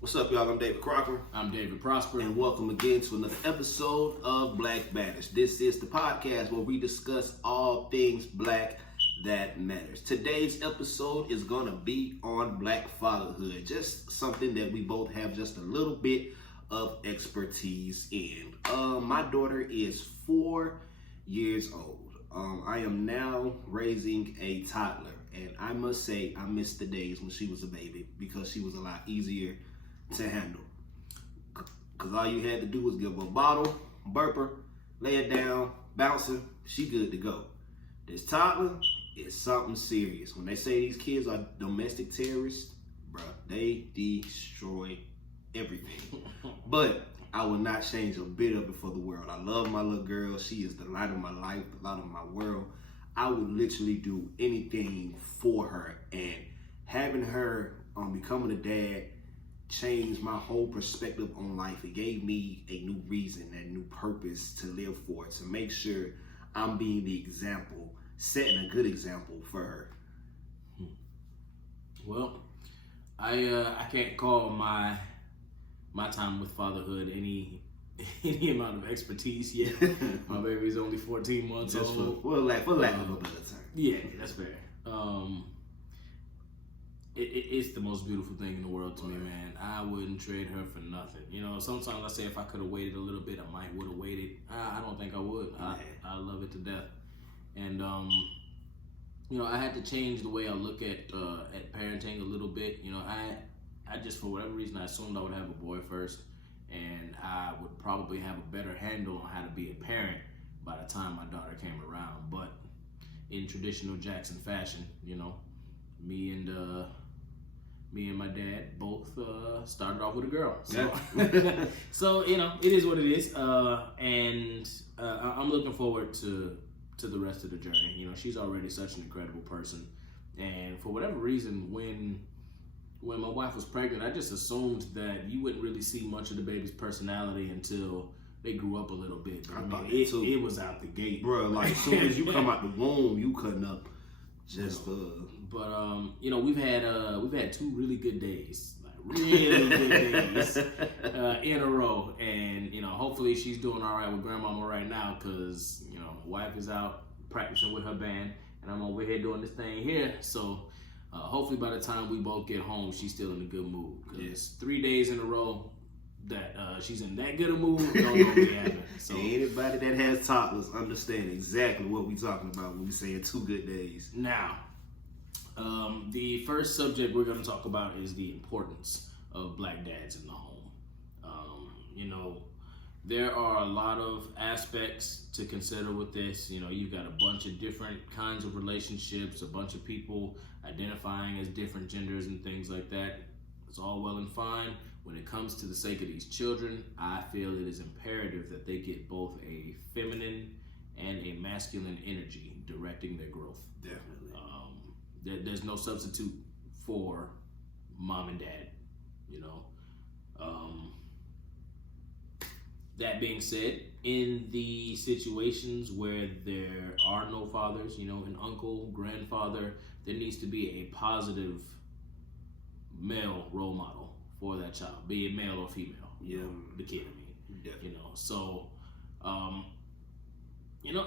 What's up, y'all? I'm David Crocker. I'm David Prosper. And welcome again to another episode of Black Matters. This is the podcast where we discuss all things black that matters. Today's episode is going to be on black fatherhood. Just something that we both have just a little bit of expertise in. My daughter is 4 years old. I am now raising a toddler. And I must say, I miss the days when she was a baby because she was a lot easier to handle. Because all you had to do was give her a bottle, burp her, lay her down, bounce her, she good to go. This toddler is something serious. When they say these kids are domestic terrorists, bro, they destroy everything. But I will not change a bit of it for the world. I love my little girl. She is the light of my life, the light of my world. I would literally do anything for her, and having her becoming a dad changed my whole perspective on life. It gave me a new reason, a new purpose to live for, to make sure I'm being the example, setting a good example for her. Well, I can't call my time with fatherhood any amount of expertise yet. My baby's only 14 months old. For lack of a better term. Yeah, that's fair. It's the most beautiful thing in the world to me, man. I wouldn't trade her for nothing. You know, sometimes I say if I could have waited a little bit, I might would have waited. I don't think I would. I love it to death. And you know, I had to change the way I look at parenting a little bit. You know, I just, for whatever reason, I assumed I would have a boy first, and I would probably have a better handle on how to be a parent by the time my daughter came around. But in traditional Jackson fashion, you know, me and my dad both started off with a girl. So, yeah. So you know, it is what it is. And I'm looking forward to the rest of the journey. You know, she's already such an incredible person, and for whatever reason, when my wife was pregnant, I just assumed that you wouldn't really see much of the baby's personality until they grew up a little bit. I mean, it was out the gate, bro. Like, as soon as you come out the womb, you cutting up just But you know, we've had 2 really good days, like really good days in a row, and you know, hopefully she's doing all right with grandmama right now, because you know, wife is out practicing with her band, and I'm over here doing this thing here. So hopefully by the time we both get home, she's still in a good mood. Because 3 days in a row that she's in that good a mood don't normally happen. So anybody that has toddlers understand exactly what we're talking about when we saying 2 good days. Now, the first subject we're going to talk about is the importance of black dads in the home. You know, there are a lot of aspects to consider with this. You know, you've got a bunch of different kinds of relationships, a bunch of people identifying as different genders and things like that. It's all well and fine. When it comes to the sake of these children, I feel it is imperative that they get both a feminine and a masculine energy directing their growth. Definitely. There's no substitute for mom and dad, you know. That being said, in the situations where there are no fathers, you know, an uncle, grandfather, there needs to be a positive male role model for that child, be it male or female. Yeah. The kid, I mean. Definitely. You know, so, you know,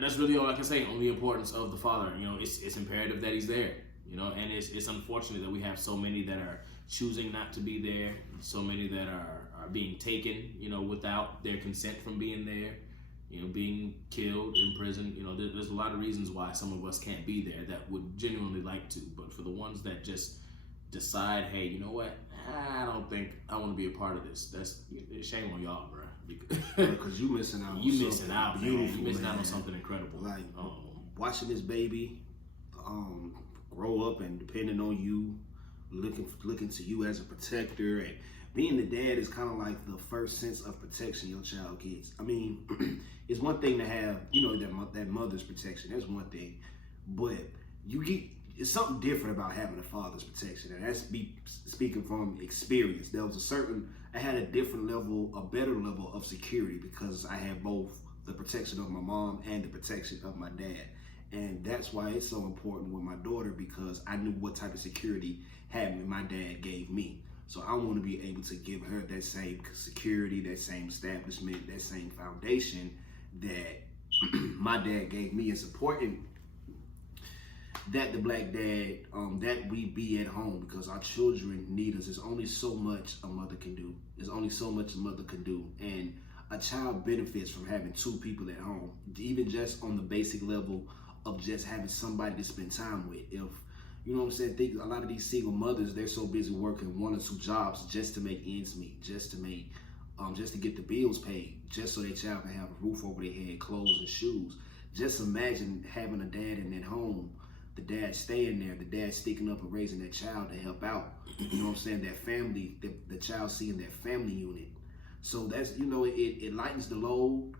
that's really all I can say on the importance of the father. You know, it's imperative that he's there, you know, and it's unfortunate that we have so many that are choosing not to be there, so many that are being taken, you know, without their consent from being there, you know, being killed, imprisoned. You know, there's a lot of reasons why some of us can't be there that would genuinely like to, but for the ones that just decide, hey, you know what, I don't think I want to be a part of this, that's shame on y'all, bro. Because you missing out. You missing out, beautiful. You missing out on something incredible. Like watching this baby grow up and depending on you, looking to you as a protector, and being the dad is kind of like the first sense of protection your child gets. I mean, it's one thing to have, you know, that mother's protection. That's one thing, but it's something different about having a father's protection, and that's speaking from experience. I had a better level of security because I had both the protection of my mom and the protection of my dad. And that's why it's so important with my daughter, because I knew what type of security my dad gave me. So I want to be able to give her that same security, that same establishment, that same foundation that my dad gave me. It's important that the black dad, that we be at home, because our children need us. There's only so much a mother can do. There's only so much a mother can do. And a child benefits from having two people at home, even just on the basic level of just having somebody to spend time with. If, you know what I'm saying, think a lot of these single mothers, they're so busy working 1 or 2 jobs just to make ends meet, just to get the bills paid, just so their child can have a roof over their head, clothes and shoes. Just imagine having a dad in that home, the dad staying there, the dad sticking up and raising that child to help out. You know what I'm saying? That family, the child seeing that family unit. So that's, you know, it lightens the load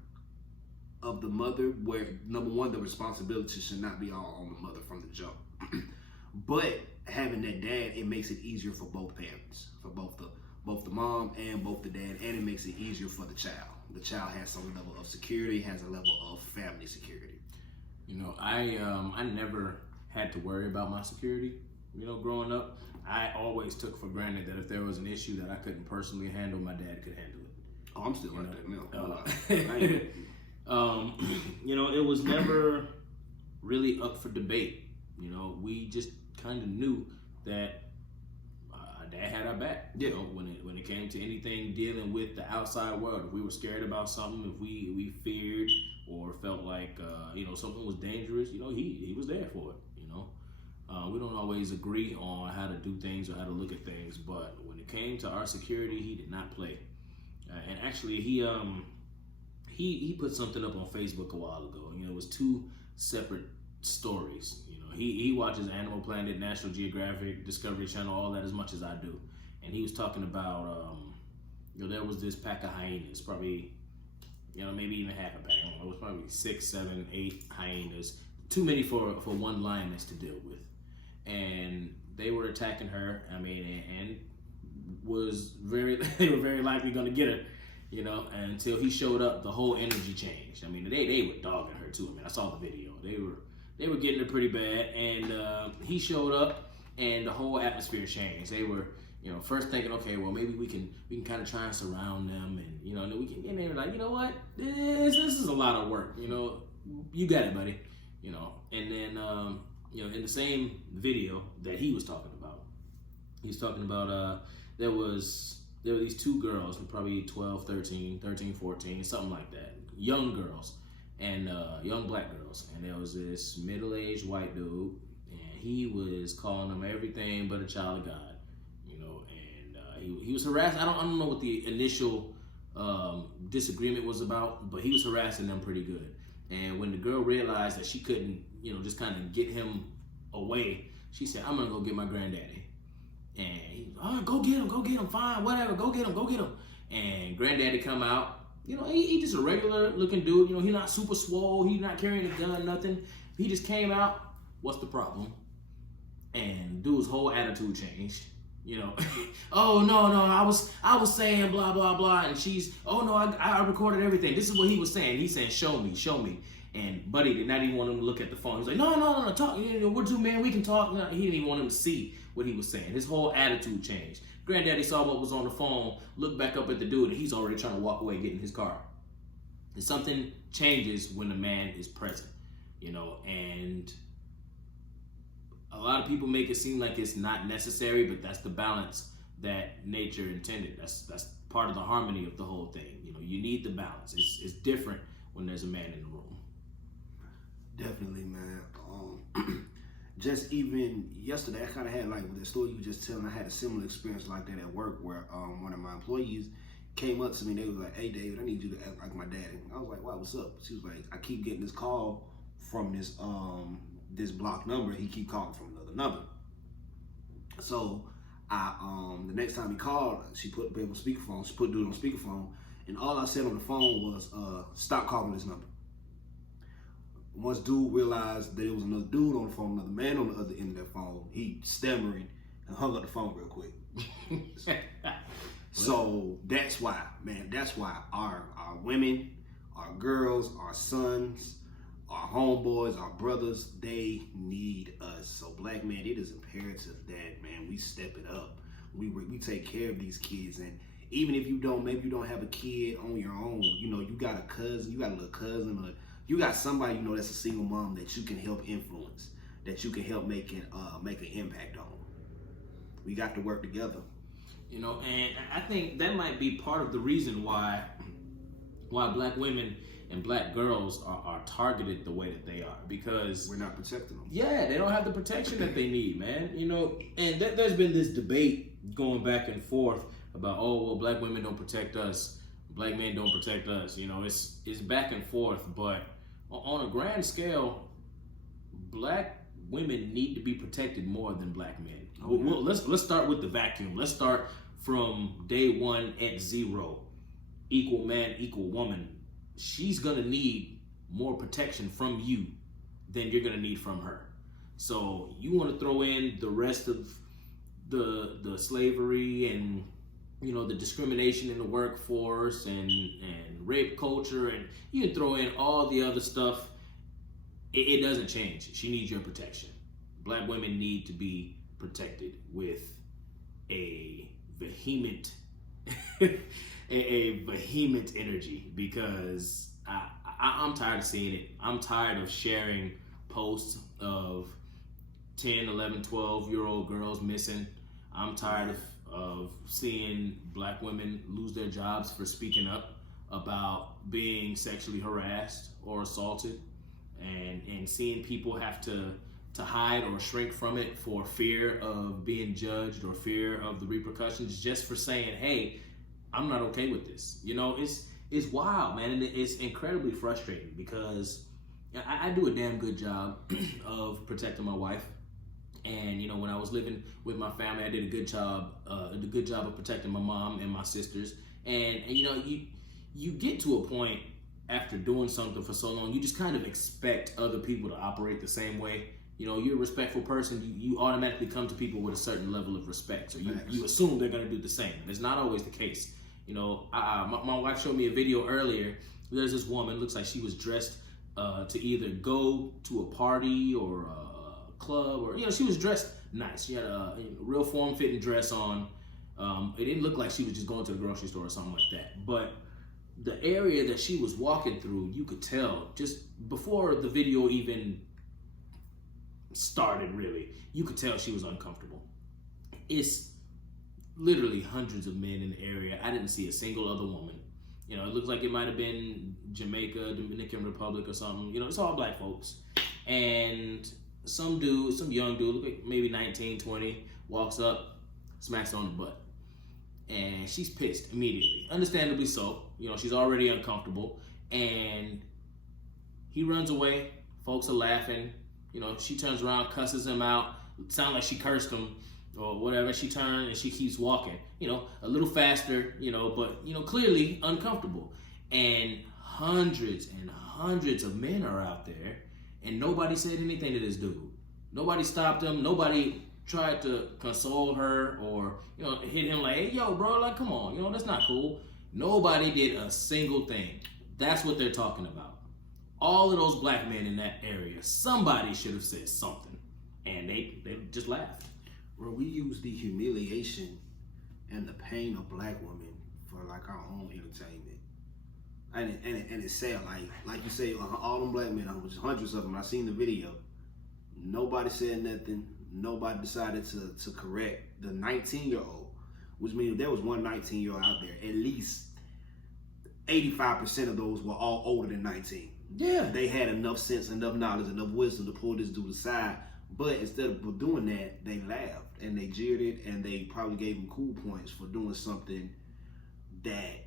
of the mother, where number one, the responsibility should not be all on the mother from the jump. But having that dad, it makes it easier for both parents, for both the mom and both the dad, and it makes it easier for the child. The child has some level of security, has a level of family security. You know, I never had to worry about my security. You know, growing up, I always took for granted that if there was an issue that I couldn't personally handle, my dad could handle it. Oh, I'm still like that now. You know, it was never really up for debate. You know, we just kind of knew that dad had our back. Yeah. You know, when it came to anything dealing with the outside world, if we were scared about something, if we feared or felt like you know, something was dangerous, you know, he was there for it. You know, we don't always agree on how to do things or how to look at things, but when it came to our security, he did not play. And actually, he put something up on Facebook a while ago. You know, it was 2 separate stories. You know, he watches Animal Planet, National Geographic, Discovery Channel, all that as much as I do. And he was talking about, you know, there was this pack of hyenas, probably, you know, maybe even half a pack. I don't know, it was probably 6, 7, 8 hyenas. Too many for one lioness to deal with. And they were attacking her. I mean, and they were very likely going to get her, you know, until he showed up. The whole energy changed. I mean, they were dogging her too. I mean, I saw the video. They were getting her pretty bad, and he showed up, and the whole atmosphere changed. They were, you know, first thinking, okay, well, maybe we can kind of try and surround them, and you know, and we can. And they were like, you know what, this is a lot of work. You know, you got it, buddy. You know, and then you know, in the same video that he was talking about, there were these 2 girls, probably 12, 13, 14, something like that, young girls, and young black girls, and there was this middle-aged white dude, and he was calling them everything but a child of God, you know, and he was harassed. I don't know what the initial disagreement was about, but he was harassing them pretty good. And when the girl realized that she couldn't, you know, just kind of get him away, she said, "I'm gonna go get my granddaddy." And he, all right, go get him, fine, whatever, go get him. And granddaddy come out, you know, he just a regular looking dude, you know, he not super swole, he not carrying a gun, nothing. He just came out, what's the problem? And dude's whole attitude changed, you know. Oh, no, I was saying blah, blah, blah. And she's, oh no, I recorded everything. This is what he was saying. He's saying, show me. And Buddy did not even want him to look at the phone. He's like, no, talk, you know, we're 2 men, we can talk. No, he didn't even want him to see what he was saying. His whole attitude changed. Granddaddy saw what was on the phone, looked back up at the dude, and he's already trying to walk away, get in his car. And something changes when the man is present, you know, and a lot of people make it seem like it's not necessary, but that's the balance that nature intended. That's part of the harmony of the whole thing. You know, you need the balance. It's different when there's a man in the room. Definitely, man. Just even yesterday, I kind of had, like, with the story you were just telling, I had a similar experience like that at work, where one of my employees came up to me. They was like, "Hey, David, I need you to act like my daddy." I was like, "Wow, what's up?" She was like, "I keep getting this call from this block number. He keep calling from another number." So the next time he called, she put the baby on speakerphone. She put dude on speakerphone, and all I said on the phone was, "Stop calling this number." Once dude realized there was another dude on the phone, another man on the other end of that phone, he stammered and hung up the phone real quick. So that's why, man, our women, our girls, our sons, our homeboys, our brothers, they need us. So black man, it is imperative that, man, we step it up. We take care of these kids, and even if you don't, maybe you don't have a kid on your own. You know, you got a cousin, you got a little cousin, or you got somebody you know that's a single mom that you can help influence, that you can help make an impact on. We got to work together. You know, and I think that might be part of the reason why black women and black girls are targeted the way that they are, because we're not protecting them. Yeah, they don't have the protection that they need, man. You know, and there's been this debate going back and forth about, oh, well, black women don't protect us, black men don't protect us. You know, it's back and forth, but on a grand scale, black women need to be protected more than black men. Well, let's start with the vacuum. Let's start from day one at zero. Equal man, equal woman. She's gonna need more protection from you than you're gonna need from her. So you want to throw in the rest of the slavery and, you know, the discrimination in the workforce and rape culture, and you can throw in all the other stuff. It doesn't change. She needs your protection. Black women need to be protected with a vehement a vehement energy, because I'm tired of seeing it. I'm tired of sharing posts of 10, 11, 12-year-old girls missing. I'm tired of seeing black women lose their jobs for speaking up about being sexually harassed or assaulted, and seeing people have to hide or shrink from it for fear of being judged or fear of the repercussions, just for saying, hey, I'm not okay with this. You know, it's wild, man, and it's incredibly frustrating, because I do a damn good job of protecting my wife. And, you know, when I was living with my family, I did a good job of protecting my mom and my sisters. And you know, you get to a point after doing something for so long, you just kind of expect other people to operate the same way. You know, you're a respectful person, you automatically come to people with a certain level of respect. So you assume they're gonna do the same. And it's not always the case. You know, my wife showed me a video earlier. There's this woman, looks like she was dressed to either go to a party or a club, or, you know, she was dressed nice. She had a real form-fitting dress on. It didn't look like she was just going to the grocery store or something like that. But the area that she was walking through, you could tell just before the video even started, really, you could tell she was uncomfortable. It's literally hundreds of men in the area. I didn't see a single other woman. You know, it looks like it might have been Jamaica, Dominican Republic or something. You know, it's all black folks. And some young dude, look like maybe 19, 20, walks up, smacks her on the butt. And she's pissed immediately. Understandably so. You know, she's already uncomfortable. And he runs away. Folks are laughing. You know, she turns around, cusses him out. Sound like she cursed him or whatever. She turns and she keeps walking. You know, a little faster, you know, but, you know, clearly uncomfortable. And hundreds and hundreds of men are out there, and nobody said anything to this dude. Nobody stopped him. Nobody tried to console her or, you know, hit him like, hey, yo, bro, like, come on, you know, that's not cool. Nobody did a single thing. That's what they're talking about. All of those black men in that area, somebody should have said something, and they just laughed. Bro, we use the humiliation and the pain of black women for like our own entertainment. And it's sad, like you say, all them black men, which hundreds of them, I seen the video. Nobody said nothing. Nobody decided to correct the 19-year-old, which means there was one 19-year-old out there. At least 85% of those were all older than 19. Yeah. They had enough sense, enough knowledge, enough wisdom to pull this dude aside. But instead of doing that, they laughed and they jeered it, and they probably gave him cool points for doing something that,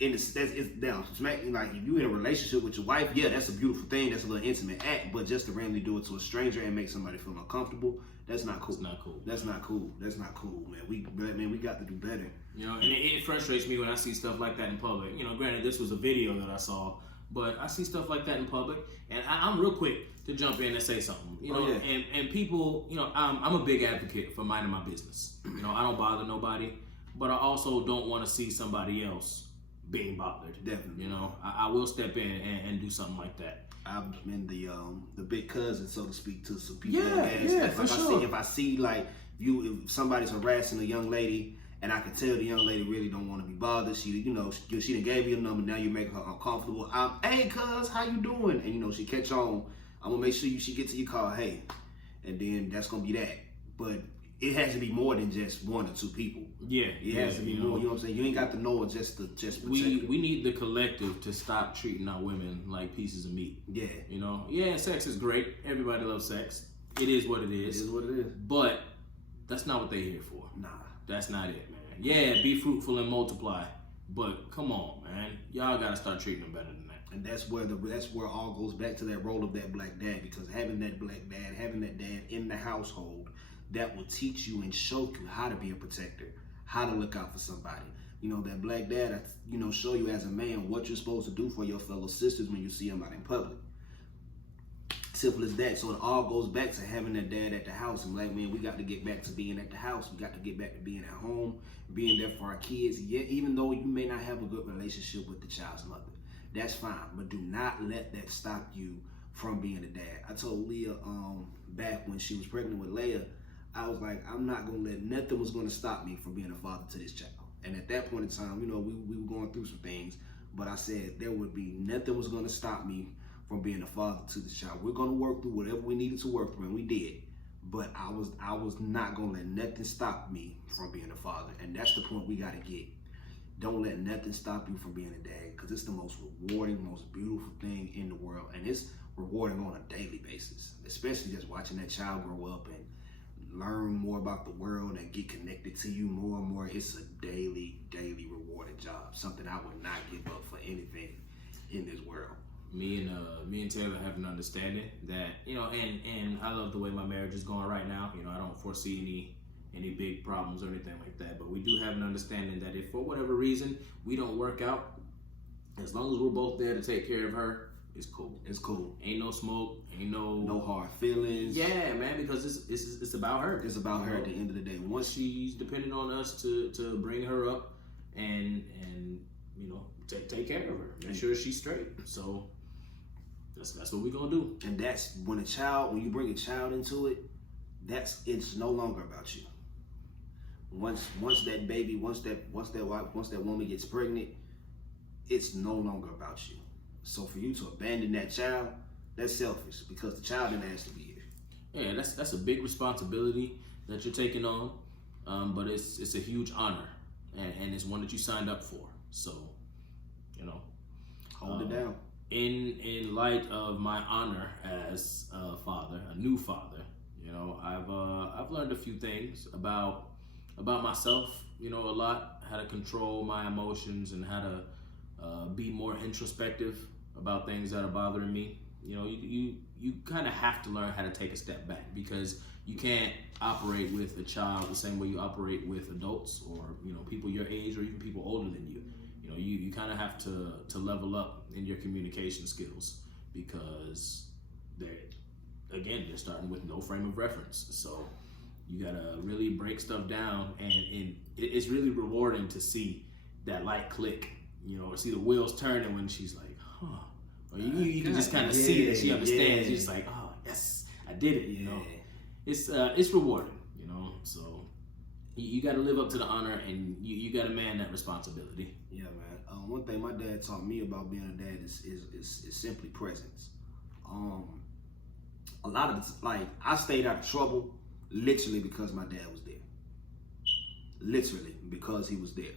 it's down. Like, if you in a relationship with your wife, yeah, that's a beautiful thing. That's a little intimate act. But just to randomly do it to a stranger and make somebody feel uncomfortable, that's not cool. It's not cool. That's not cool. That's not cool, man. We got to do better. You know, and it frustrates me when I see stuff like that in public. You know, granted, this was a video that I saw, but I see stuff like that in public, and I'm real quick to jump in and say something. You know, and people, you know, I'm a big advocate for minding my business. You know, I don't bother nobody, but I also don't want to see somebody else being bothered. Definitely. You know, I will step in and do something like that. I've been the big cousin, so to speak, to some people. Yeah, for sure. If I see like if somebody's harassing a young lady, and I can tell the young lady really don't want to be bothered. She done gave you a number. Now you make her uncomfortable. Hey, cuz, how you doing? And she catch on. I'm gonna make sure she get to your car. Hey, and then that's gonna be that. But it has to be more than just one or two people. Yeah, it has to be more. You know what I'm saying? You ain't got to know it just to protect we need the collective to stop treating our women like pieces of meat. Yeah. Yeah, sex is great. Everybody loves sex. It is what it is. It is what it is. But that's not what they're here for. Nah. That's not it, man. Yeah, be fruitful and multiply. But come on, man. Y'all gotta start treating them better than that. And that's where all goes back to that role of that black dad, because having that black dad, having that dad in the household, that will teach you and show you how to be a protector, how to look out for somebody. That black dad, show you as a man what you're supposed to do for your fellow sisters when you see them out in public. Simple as that. So it all goes back to having that dad at the house. And like, man, we got to get back to being at the house. We got to get back to being at home, being there for our kids. Yeah, even though you may not have a good relationship with the child's mother, that's fine. But do not let that stop you from being a dad. I told Leah back when she was pregnant with Leia, I was like, I'm not gonna let nothing was gonna stop me from being a father to this child. And at that point in time, we were going through some things, but I said there would be nothing was gonna stop me from being a father to this child. We're gonna work through whatever we needed to work through, and we did. But I was not gonna let nothing stop me from being a father, and that's the point we gotta get. Don't let nothing stop you from being a dad, because it's the most rewarding, most beautiful thing in the world, and it's rewarding on a daily basis, especially just watching that child grow up and learn more about the world and get connected to you more and more. It's a daily rewarding job. Something I would not give up for anything in this world. Me and Taylor have an understanding that, and I love the way my marriage is going right now. I don't foresee any big problems or anything like that. But we do have an understanding that if for whatever reason we don't work out, as long as we're both there to take care of her, it's cool. It's cool. Ain't no smoke. Ain't no hard feelings. Yeah, man, because it's about her. It's about her at the end of the day. Once she's depending on us to bring her up and take care of her, make sure she's straight. So that's what we're gonna do. And that's when you bring a child into it, it's no longer about you. Once that baby, once that woman gets pregnant, it's no longer about you. So for you to abandon that child, that's selfish, because the child didn't ask to be here. Yeah, that's a big responsibility that you're taking on, but it's a huge honor, and it's one that you signed up for. So, hold it down. In light of my honor as a father, a new father, I've learned a few things about myself. A lot, how to control my emotions and how to be more introspective about things that are bothering me. You kind of have to learn how to take a step back, because you can't operate with a child the same way you operate with adults or people your age or even people older than you. You kind of have to level up in your communication skills, because they're starting with no frame of reference. So you gotta really break stuff down, and it's really rewarding to see that light click, or see the wheels turning when she's like, huh. Or you can just kind of see that she understands. You're just like, oh yes, I did it. It's rewarding. So you got to live up to the honor, and you got to man that responsibility. Yeah, man. One thing my dad taught me about being a dad is simply presence. A lot of it's like, I stayed out of trouble literally because my dad was there. Literally because he was there.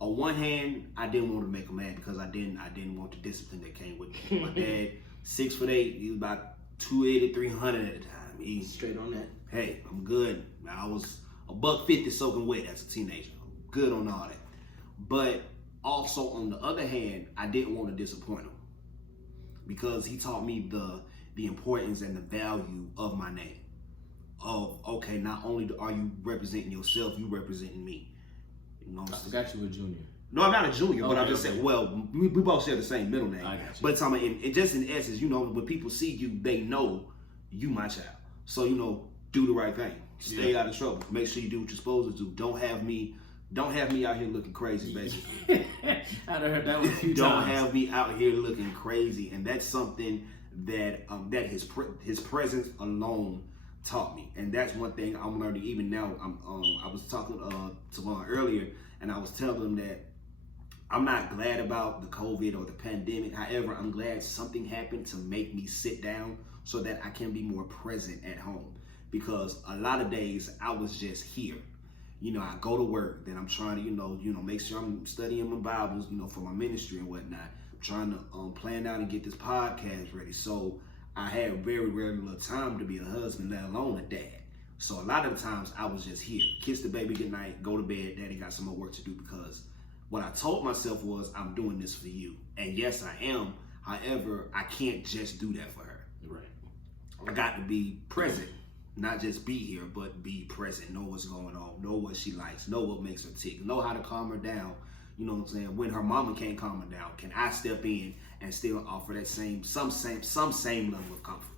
On one hand, I didn't want to make him mad because I didn't want the discipline that came with me. My dad, 6'8", he was about 280, 300 at the time. He's straight on that. Hey, I'm good. I was $150 soaking wet as a teenager. I'm good on all that. But also, on the other hand, I didn't want to disappoint him, because he taught me the importance and the value of my name. Of, okay, not only are you representing yourself, you representing me. I forgot you were a junior. No, I'm not a junior, but I'm just saying, well, we both share the same middle name. I got you. But it's in just in essence, when people see you, they know you my child. So, do the right thing. Stay out of trouble. Make sure you do what you're supposed to do. Don't have me out here looking crazy, basically. I'd heard that one a few Don't times. have me out here looking crazy. And that's something that his presence alone taught me, and that's one thing I'm learning even now. I was talking to Vaughn earlier, and I was telling him that I'm not glad about the COVID or the pandemic. However, I'm glad something happened to make me sit down so that I can be more present at home. Because a lot of days I was just here. I go to work, then I'm trying to, make sure I'm studying my Bibles, for my ministry and whatnot. I'm trying to plan out and get this podcast ready. So I had very, very little time to be a husband, let alone a dad. So a lot of the times I was just here. Kiss the baby goodnight, go to bed, daddy got some more work to do, because what I told myself was, I'm doing this for you. And yes, I am. However, I can't just do that for her. Right. I got to be present. Not just be here, but be present. Know what's going on. Know what she likes. Know what makes her tick. Know how to calm her down. You know what I'm saying? When her mama can't calm her down, can I step in and still offer that same level of comfort?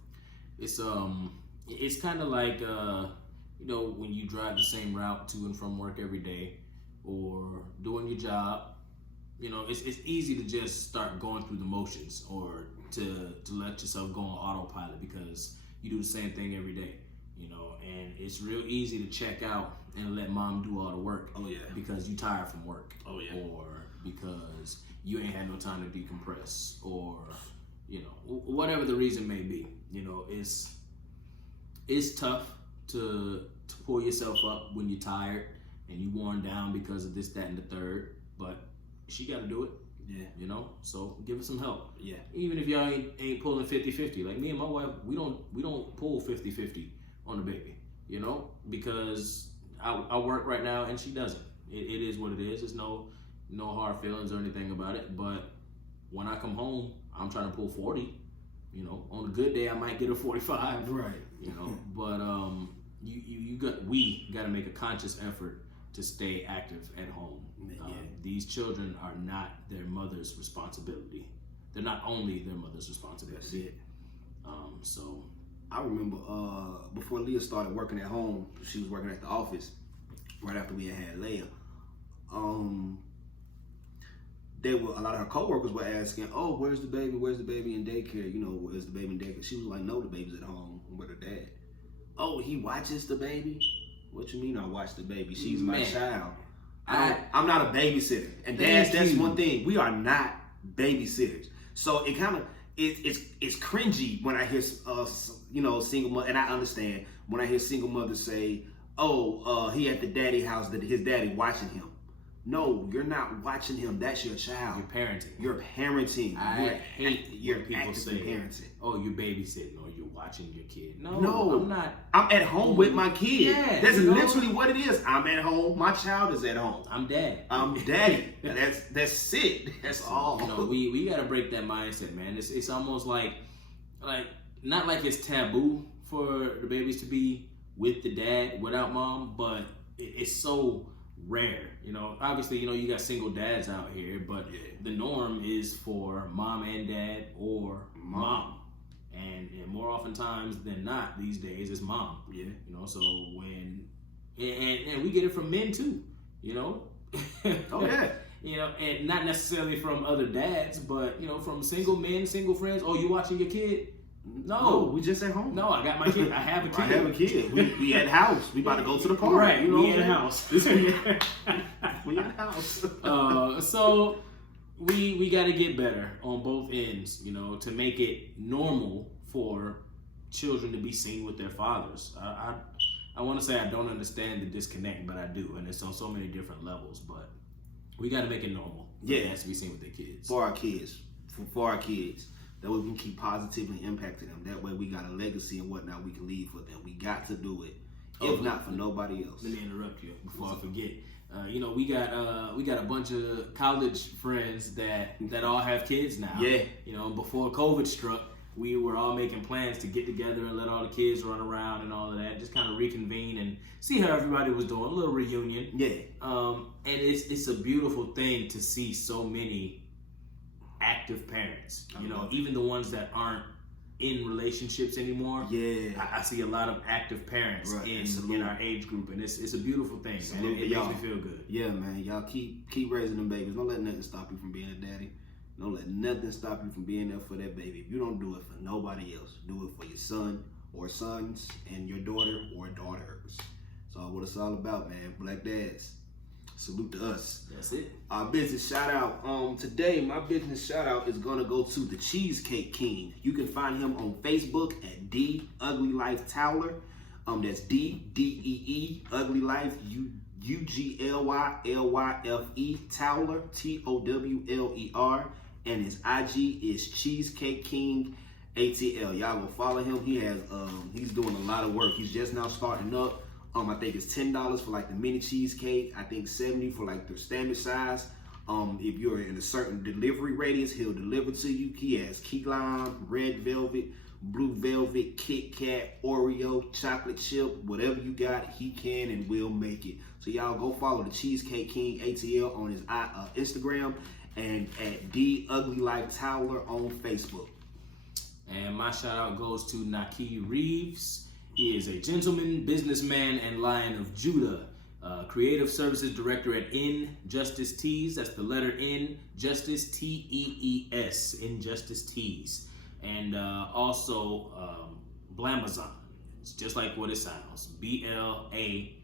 It's kind of like when you drive the same route to and from work every day, or doing your job. It's easy to just start going through the motions, or to let yourself go on autopilot because you do the same thing every day. And it's real easy to check out and let mom do all the work. Oh yeah. Because you tired from work. Oh yeah. Or because you ain't had no time to decompress, or whatever the reason may be. It's tough to pull yourself up when you're tired and you worn down because of this, that, and the third. But she got to do it. Yeah. So give her some help. Yeah. Even if y'all ain't pulling 50-50. Like me and my wife, we don't pull 50-50 on the baby, because I work right now and she doesn't. It is what it is. There's no hard feelings or anything about it. But when I come home, I'm trying to pull 40. On a good day I might get a 45. Right. But we got to make a conscious effort to stay active at home. These children are not their mother's responsibility. They're not only their mother's responsibility. That's it. So I remember before Leah started working at home, she was working at the office right after we had Leia. A lot of her coworkers were asking, "Oh, where's the baby? Where's the baby in daycare? Where's the baby in daycare?" She was like, "No, the baby's at home with her dad." "Oh, he watches the baby?" "What you mean I watch the baby? She's my child. I'm not a babysitter." And that's one thing. We are not babysitters. So it kind of it's cringy when I hear single mother, and I understand when I hear single mothers say, "Oh, he at the daddy house, that his daddy watching him." No, you're not watching him. That's your child. You're parenting. I hate you're when people say parenting. "Oh, you're babysitting," or "You're watching your kid." No, I'm not. I'm at home with my kid. Yeah, that's literally what it is. I'm at home. My child is at home. I'm daddy. I'm daddy. That's it. That's all. We gotta break that mindset, man. It's almost like not like it's taboo for the babies to be with the dad without mom, but it's so rare. Obviously, you got single dads out here, but the norm is for mom and dad, or mom. And more oftentimes than not these days, it's mom. Yeah. So when and we get it from men too. Oh yeah. And not necessarily from other dads, but from single men, single friends. "Oh, you watching your kid?" No, we just at home. No, I got my kid. I have a kid. I have a kid. We at house. We about to go to the park. Right. We in the house. We in the house. So we got to get better on both ends, to make it normal for children to be seen with their fathers. I want to say I don't understand the disconnect, but I do, and it's on so many different levels. But we got to make it normal. Yeah, to be seen with their kids. For our kids, for our kids. That way we can keep positively impacting them. That way we got a legacy and whatnot we can leave for them. We got to do it, if not for nobody else. Let me interrupt you before I forget. We got a bunch of college friends that all have kids now. Yeah. Before COVID struck, we were all making plans to get together and let all the kids run around and all of that. Just kind of reconvene and see how everybody was doing. A little reunion. Yeah. And it's a beautiful thing to see so many active parents, even the ones that aren't in relationships anymore. Yeah, I see a lot of active parents in our age group, and it's a beautiful thing, man. It makes me feel good. Yeah, man, y'all keep raising them babies. Don't let nothing stop you from being a daddy. Don't let nothing stop you from being there for that baby. If you don't do it for nobody else, do it for your son or sons and your daughter or daughters. So what it's all about, man. Black dads. Salute to us. That's it. Our business shout out. Today, my business shout out is gonna go to the Cheesecake King. You can find him on Facebook at D Ugly Life Towler. That's D-E-E Ugly Life UGLYLYFE Towler TOWLER, and his IG is Cheesecake King ATL. Y'all go follow him. He has he's doing a lot of work. He's just now starting up. I think it's $10 for like the mini cheesecake. I think $70 for like the standard size. If you're in a certain delivery radius, he'll deliver to you. He has key lime, red velvet, blue velvet, Kit Kat, Oreo, chocolate chip, whatever you got, he can and will make it. So y'all go follow the Cheesecake King ATL on his Instagram and at D Ugly Life Towler on Facebook. And my shout out goes to Naki Reeves. He is a gentleman, businessman, and Lion of Judah. Creative Services Director at Injustice Tees. That's the letter N, Justice, T-E-E-S, Injustice Tees. And also Blamazon. It's just like what it sounds. B-L-A-A-M-A-Z-O-N.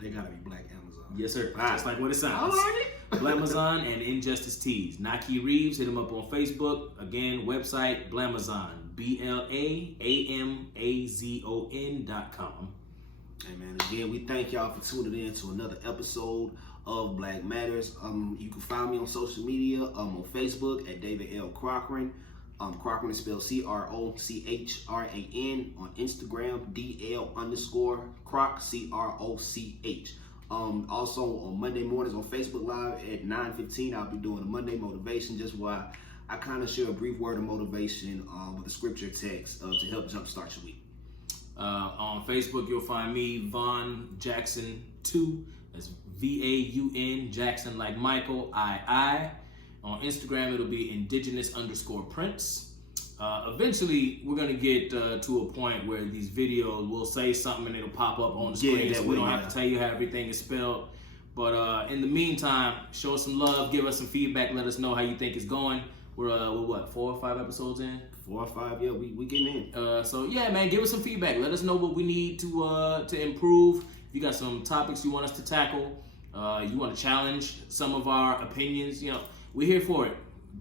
They gotta be Black Amazon. Yes, sir. Wow. Just like what it sounds. Blamazon and Injustice Tees. Naki Reeves, hit him up on Facebook. Again, website Blamazon. BLAAMAZON.com. Hey man, again, we thank y'all for tuning in to another episode of Black Matters. You can find me on social media on Facebook at David L. Cochran. Cochran is spelled C-R-O-C-H-R-A-N. On Instagram, DL_Croc, C-R-O-C-H. Also on Monday mornings on Facebook Live at 9:15, I'll be doing a Monday motivation, just why I kind of share a brief word of motivation with a scripture text to help jumpstart your week. On Facebook, you'll find me, Von Jackson 2. That's V-A-U-N, Jackson like Michael, I. On Instagram, it'll be Indigenous_Prince. Eventually, we're gonna get to a point where these videos will say something and it'll pop up on the screen, so we don't have to tell you how everything is spelled. But in the meantime, show us some love, give us some feedback, let us know how you think it's going. We're what, 4 or 5 episodes in? 4 or 5, yeah, we getting in. So yeah, man, give us some feedback. Let us know what we need to improve. If you got some topics you want us to tackle, you want to challenge some of our opinions, we're here for it.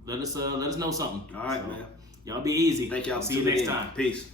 Let us know something. All right, man. Y'all be easy. Thank y'all. See you next time. Peace.